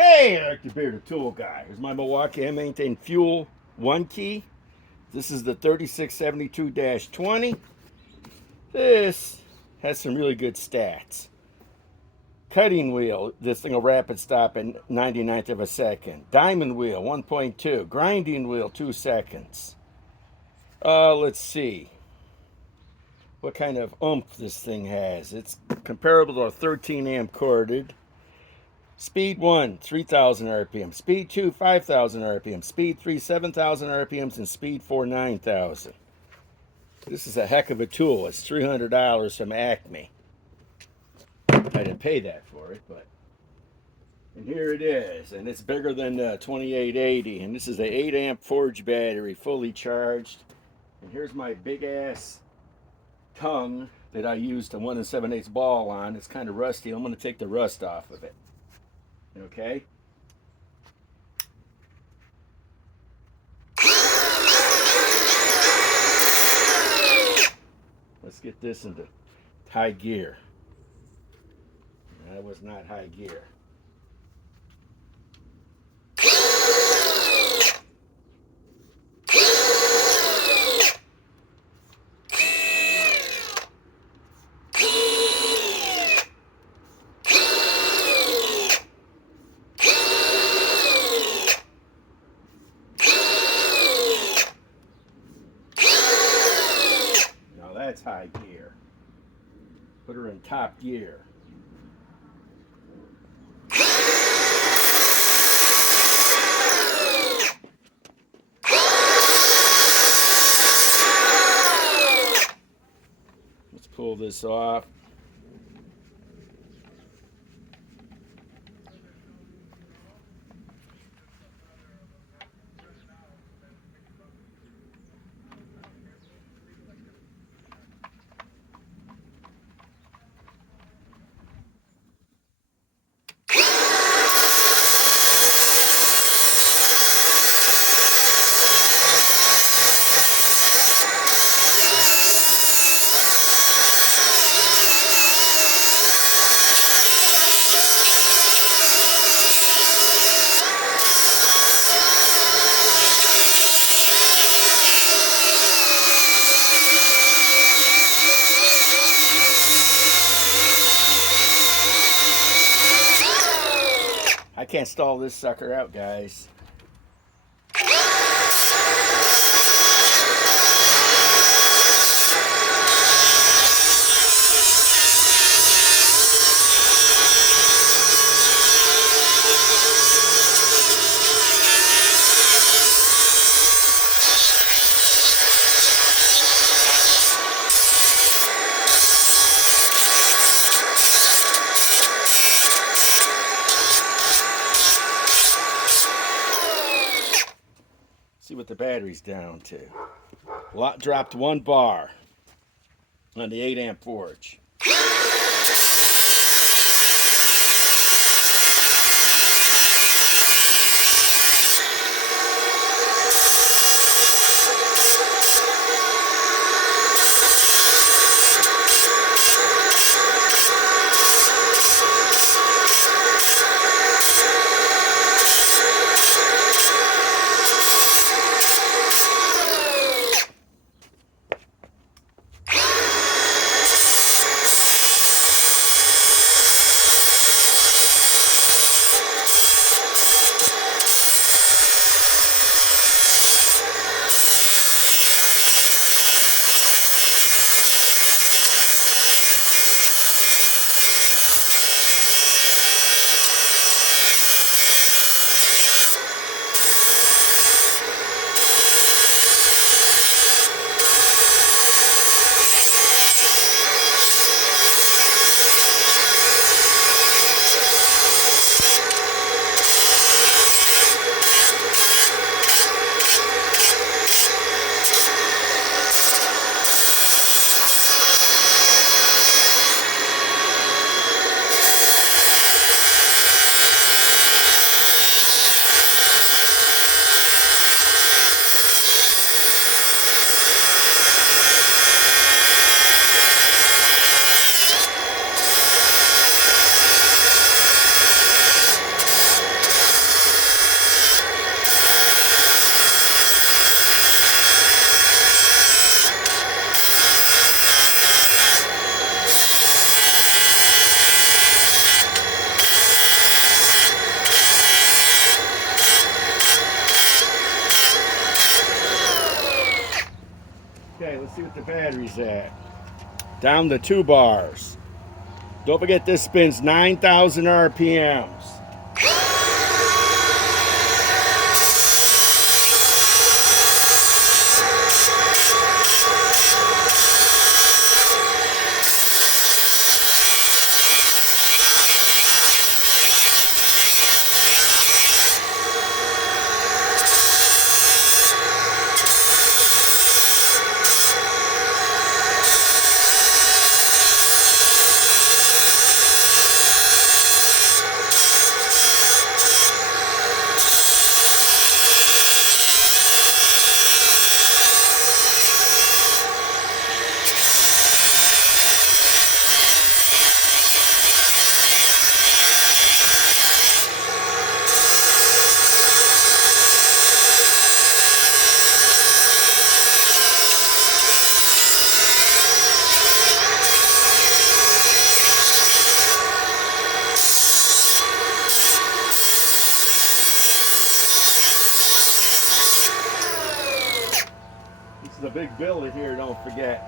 Hey, Eric the Billet Tool guy. Here's my Milwaukee M18 fuel 1 key. This is the 3672-20. This has some really good stats. Cutting wheel, this thing will rapid stop in 99th of a second. Diamond wheel, 1.2. Grinding wheel, 2 seconds. Let's see what kind of oomph this thing has. It's comparable to a 13 amp corded. Speed 1, 3,000 RPM. Speed 2, 5,000 RPM. Speed 3, 7,000 RPMs. And Speed 4, 9,000. This is a heck of a tool. It's $300 from Acme. I didn't pay that for it, but... And here it is. And it's bigger than the 2880. And this is an 8 amp Forge battery, fully charged. And here's my big ass tongue that I used a 1 7/8 ball on. It's kind of rusty. I'm going to take the rust off of it. Okay. Let's get this into high gear. That was not high gear. That's high gear. Put her in top gear. Let's pull this off. I can't stall this sucker out, guys. See what the battery's down to. Dropped 1 bar on the 8 amp Forge. see what the battery's at. Down to 2 bars. Don't forget this spins 9,000 RPMs. This is a big billet here, don't forget.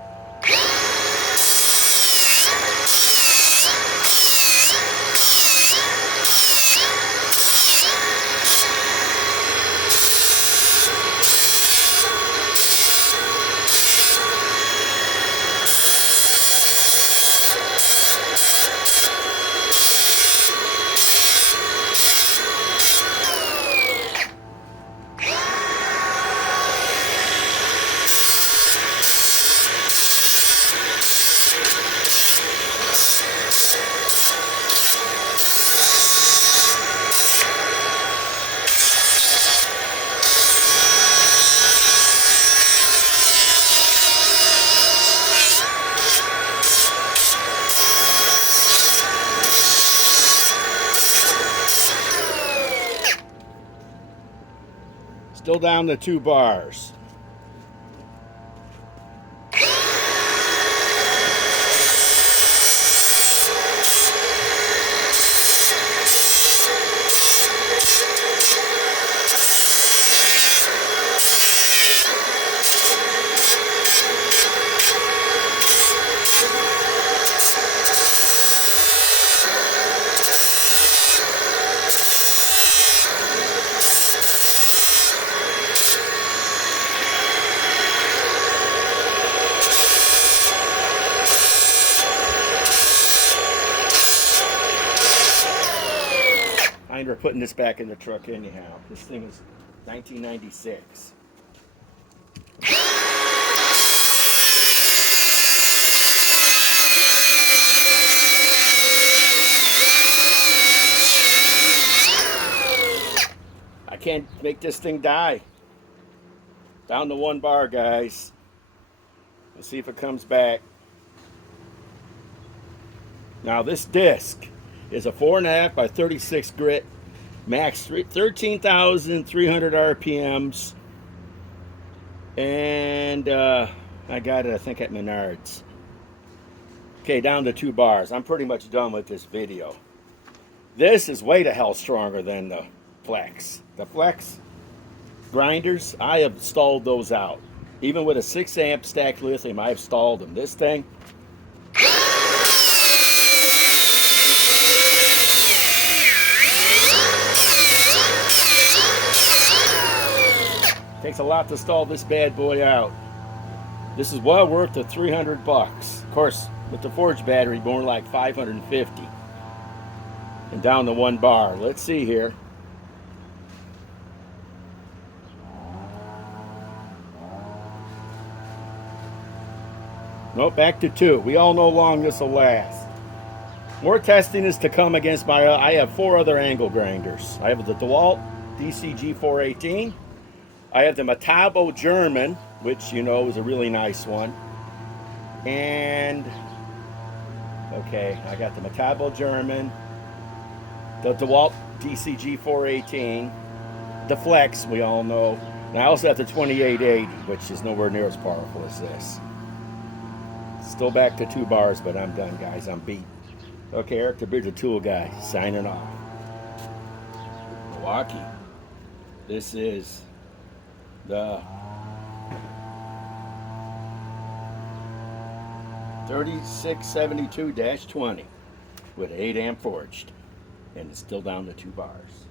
Still down to 2 bars. I ended up putting this back in the truck anyhow. This thing is 1996. I can't make this thing die. Down to 1 bar, guys. Let's see if it comes back. Now this disc is a 4.5 by 36 grit, max 13,300 RPMs, and I got it, I think, at Menards. Okay, down to 2 bars. I'm pretty much done with this video. This is way the hell stronger than the Flex. The Flex grinders, I have stalled those out. Even with a 6 amp stacked lithium, I have stalled them. This thing, takes a lot to stall this bad boy out. This is well worth the 300 bucks. Of course, with the forged battery, more like 550. And down to 1 bar. Let's see here. Nope, back to 2. We all know how long this will last. More testing is to come against my... I have 4 other angle grinders. I have the DeWalt DCG 418. I have the Metabo German, which, you know, is a really nice one. And, okay, I got the Metabo German, the DeWalt DCG 418, the Flex, we all know. And I also have the 2880, which is nowhere near as powerful as this. Still back to 2 bars, but I'm done, guys. I'm beat. Okay, Eric the Bridge Tool Guy, signing off. Milwaukee. This is the 3672-20 with 8 amp forged, and it's still down to 2 bars.